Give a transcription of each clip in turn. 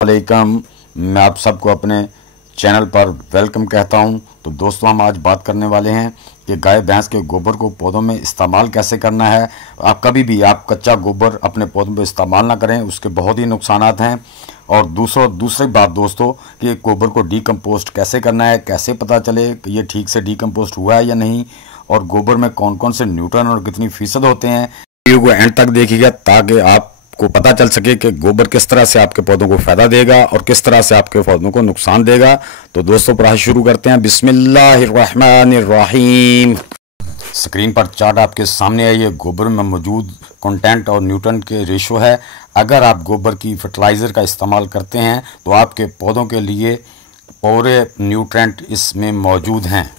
वालेकुम। मैं आप सबको अपने चैनल पर वेलकम कहता हूं। तो दोस्तों, हम आज बात करने वाले हैं कि गाय भैंस के गोबर को पौधों में इस्तेमाल कैसे करना है। आप कभी भी कच्चा गोबर अपने पौधों में इस्तेमाल ना करें, उसके बहुत ही नुकसानात हैं। और दूसरी बात दोस्तों, कि गोबर को डीकम्पोस्ट कैसे करना है, कैसे पता चले कि ये ठीक से डीकम्पोस्ट हुआ है या नहीं, और गोबर में कौन कौन से न्यूट्रन और कितनी फीसद होते हैं। वीडियो को एंड तक देखिएगा ताकि आपको पता चल सके कि गोबर किस तरह से आपके पौधों को फायदा देगा और किस तरह से आपके पौधों को नुकसान देगा। तो दोस्तों, पढ़ाई शुरू करते हैं। बिस्मिल्लाहिर्रहमानिर्रहीम। स्क्रीन पर चार्ट आपके सामने है। ये गोबर में मौजूद कंटेंट और न्यूट्रन के रेशो है। अगर आप गोबर की फर्टिलाइज़र का इस्तेमाल करते हैं तो आपके पौधों के लिए पूरे न्यूट्रेंट इसमें मौजूद हैं।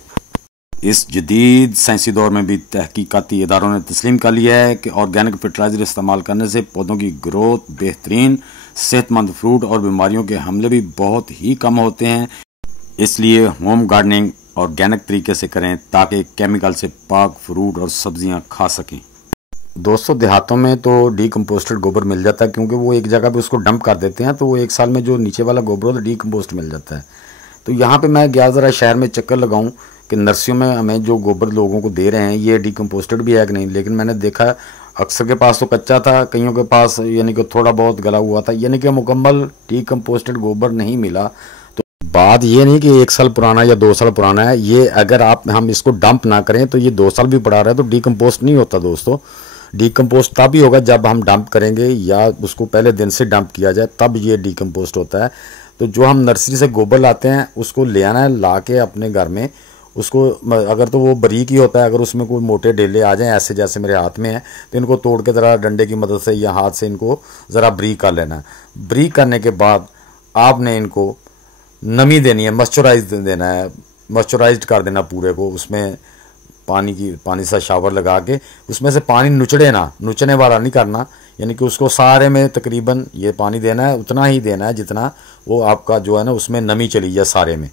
इस जदीद साइंसी दौर में भी तहकीकाती इदारों ने तस्लीम कर लिया है कि ऑर्गेनिक फर्टिलाइज़र इस्तेमाल करने से पौधों की ग्रोथ, बेहतरीन सेहतमंद फ्रूट और बीमारियों के हमले भी बहुत ही कम होते हैं। इसलिए होम गार्डनिंग ऑर्गेनिक तरीके से करें ताकि केमिकल से पाक फ्रूट और सब्जियां खा सकें। दोस्तों, देहातों में तो डीकम्पोस्टेड गोबर मिल जाता है, क्योंकि वो एक जगह पे उसको डंप कर देते हैं, तो वो एक साल में जो नीचे वाला गोबर होता है डीकम्पोस्ट मिल जाता है। तो यहाँ पे मैं गया ज़रा शहर में चक्कर लगाऊं कि नर्सरियों में हमें जो गोबर लोगों को दे रहे हैं ये डीकम्पोस्टेड भी है कि नहीं। लेकिन मैंने देखा अक्सर के पास तो कच्चा था, कईयों के पास यानी कि थोड़ा बहुत गला हुआ था, यानी कि मुकम्मल डीकम्पोस्टेड गोबर नहीं मिला। तो बात ये नहीं कि 1 साल पुराना या 2 साल पुराना है, ये अगर हम इसको डंप ना करें तो ये 2 साल भी पड़ा रहा है तो डीकम्पोस्ट नहीं होता। दोस्तों, डीकम्पोस्ट तब ही होगा जब हम डंप करेंगे या उसको पहले दिन से डंप किया जाए, तब ये डीकम्पोस्ट होता है। तो जो हम नर्सरी से गोबर लाते हैं उसको ले आना है, ला के अपने घर में उसको, अगर तो वो बारीक ही होता है, अगर उसमें कोई मोटे डेले आ जाएं ऐसे जैसे मेरे हाथ में है तो इनको तोड़ के ज़रा डंडे की मदद से या हाथ से इनको ज़रा बारीक कर लेना है। बारीक करने के बाद आपने इनको नमी देनी है, मॉइस्चराइज देना है, मॉइस्चराइज्ड कर देना पूरे को। उसमें पानी से शावर लगा के उसमें से पानी नुचने वाला नहीं करना, यानी कि उसको सारे में तकरीबन ये पानी देना है, उतना ही देना है जितना वो आपका जो है ना उसमें नमी चली जाए सारे में।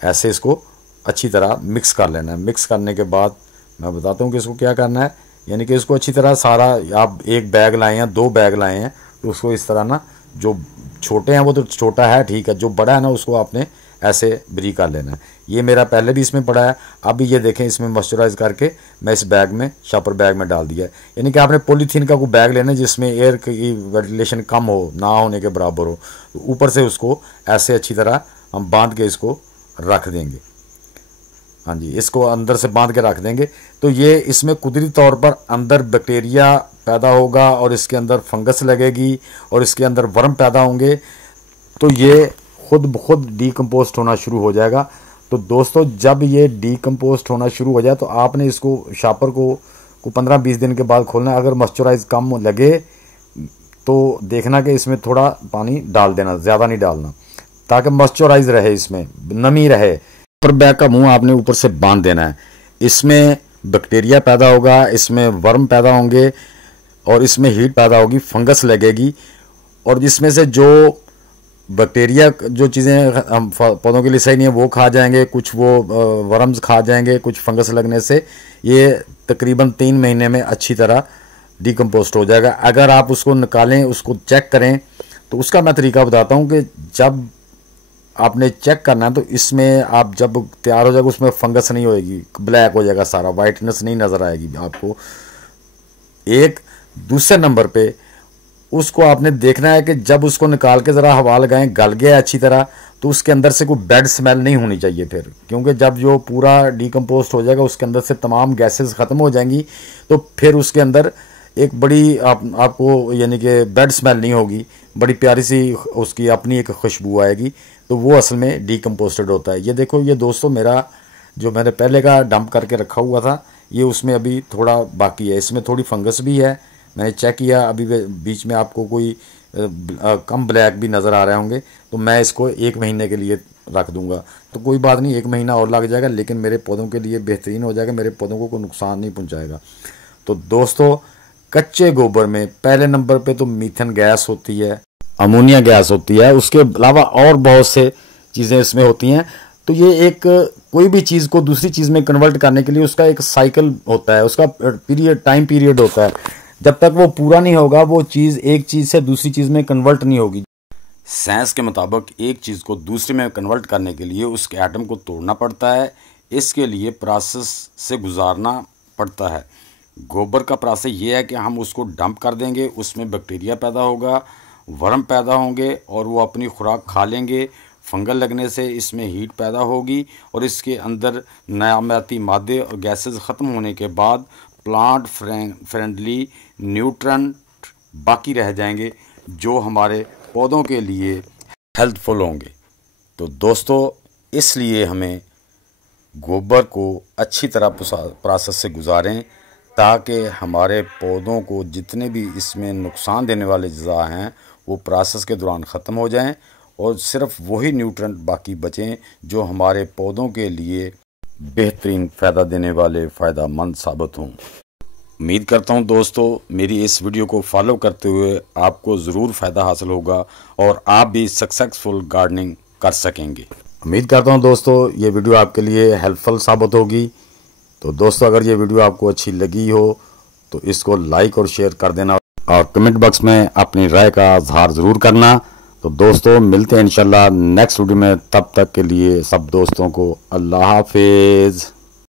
ऐसे इसको अच्छी तरह मिक्स कर लेना है। मिक्स करने के बाद मैं बताता हूँ कि इसको क्या करना है, यानी कि इसको अच्छी तरह सारा, आप 1 बैग लाए हैं, 2 बैग लाए हैं, तो उसको इस तरह ना, जो छोटे हैं वो तो छोटा है ठीक है, जो बड़ा है ना उसको आपने ऐसे बारीक कर लेना है। ये मेरा पहले भी इसमें पड़ा है, अब ये देखें इसमें मॉइस्चराइज करके मैं इस बैग में, शॉपर बैग में डाल दिया है। यानी कि आपने पॉलीथीन का कोई बैग लेना है जिसमें एयर की वेंटिलेशन कम हो, ना होने के बराबर हो, तो ऊपर से उसको ऐसे अच्छी तरह हम बांध के इसको रख देंगे। हाँ जी, इसको अंदर से बांध के रख देंगे तो ये इसमें कुदरती तौर पर अंदर बैक्टीरिया पैदा होगा और इसके अंदर फंगस लगेगी और इसके अंदर वर्म पैदा होंगे, तो ये खुद ब खुद डीकम्पोस्ट होना शुरू हो जाएगा। तो दोस्तों, जब ये डीकम्पोस्ट होना शुरू हो जाए तो आपने इसको शॉपर को 15-20 दिन के बाद खोलना है। अगर मॉइस्चराइज कम लगे तो देखना कि इसमें थोड़ा पानी डाल देना, ज़्यादा नहीं डालना, ताकि मॉइस्चराइज रहे, इसमें नमी रहे। पर बैग का मुंह आपने ऊपर से बांध देना है। इसमें बैक्टीरिया पैदा होगा, इसमें वर्म पैदा होंगे और इसमें हीट पैदा होगी, फंगस लगेगी, और इसमें से जो बैक्टीरिया, जो चीज़ें हम पौधों के लिए सही नहीं है वो खा जाएंगे, कुछ वो वर्म्स खा जाएंगे, कुछ फंगस लगने से ये तकरीबन 3 महीने में अच्छी तरह डीकम्पोस्ट हो जाएगा। अगर आप उसको निकालें, उसको चेक करें, तो उसका मैं तरीका बताता हूँ कि जब आपने चेक करना है तो इसमें आप जब तैयार हो जाएगा उसमें फंगस नहीं होएगी, ब्लैक हो जाएगा सारा, वाइटनेस नहीं नज़र आएगी आपको। एक दूसरे नंबर पे उसको आपने देखना है कि जब उसको निकाल के ज़रा हवा लगाएं, गल गया अच्छी तरह, तो उसके अंदर से कोई बैड स्मेल नहीं होनी चाहिए फिर, क्योंकि जब जो पूरा डीकम्पोस्ट हो जाएगा उसके अंदर से तमाम गैसेस ख़त्म हो जाएंगी, तो फिर उसके अंदर एक बड़ी आपको यानी कि बैड स्मेल नहीं होगी, बड़ी प्यारी सी उसकी अपनी एक खुशबू आएगी, तो वो असल में डीकम्पोस्टेड होता है। ये देखो, ये दोस्तों मेरा जो मैंने पहले का डंप करके रखा हुआ था, ये उसमें अभी थोड़ा बाकी है, इसमें थोड़ी फंगस भी है, मैंने चेक किया। अभी बीच में आपको कोई कम ब्लैक भी नज़र आ रहे होंगे, तो मैं इसको 1 महीने के लिए रख दूंगा। तो कोई बात नहीं, 1 महीना और लग जाएगा, लेकिन मेरे पौधों के लिए बेहतरीन हो जाएगा, मेरे पौधों को कोई नुकसान नहीं पहुँचाएगा। तो दोस्तों, कच्चे गोबर में पहले नंबर पे तो मीथेन गैस होती है, अमोनिया गैस होती है, उसके अलावा और बहुत से चीज़ें इसमें होती हैं। तो ये एक कोई भी चीज़ को दूसरी चीज़ में कन्वर्ट करने के लिए उसका एक साइकिल होता है, उसका टाइम पीरियड होता है। जब तक वो पूरा नहीं होगा वो चीज़ एक चीज़ से दूसरी चीज़ में कन्वर्ट नहीं होगी। साइंस के मुताबिक एक चीज़ को दूसरे में कन्वर्ट करने के लिए उसके एटम को तोड़ना पड़ता है, इसके लिए प्रोसेस से गुजारना पड़ता है। गोबर का प्रोसेस ये है कि हम उसको डंप कर देंगे, उसमें बैक्टीरिया पैदा होगा, वर्म पैदा होंगे और वो अपनी खुराक खा लेंगे। फंगल लगने से इसमें हीट पैदा होगी और इसके अंदर नायामयाती मादे और गैसेस ख़त्म होने के बाद प्लांट फ्रेंडली न्यूट्रंट बाकी रह जाएंगे जो हमारे पौधों के लिए हेल्पफुल होंगे। तो दोस्तों, इसलिए हमें गोबर को अच्छी तरह प्रोसेस से गुजारें ताकि हमारे पौधों को जितने भी इसमें नुकसान देने वाले अज़ा हैं वो प्रोसेस के दौरान ख़त्म हो जाएं और सिर्फ वही न्यूट्रेंट बाकी बचें जो हमारे पौधों के लिए बेहतरीन फ़ायदा देने वाले फ़ायदेमंद साबित हों। उम्मीद करता हूं दोस्तों मेरी इस वीडियो को फॉलो करते हुए आपको ज़रूर फ़ायदा हासिल होगा और आप भी सक्सेसफुल गार्डनिंग कर सकेंगे। उम्मीद करता हूं दोस्तों ये वीडियो आपके लिए हेल्पफुल साबित होगी। तो दोस्तों, अगर ये वीडियो आपको अच्छी लगी हो तो इसको लाइक और शेयर कर देना और कमेंट बॉक्स में अपनी राय का इजहार ज़रूर करना। तो दोस्तों, मिलते हैं इंशाल्लाह नेक्स्ट वीडियो में। तब तक के लिए सब दोस्तों को अल्लाह हाफिज़।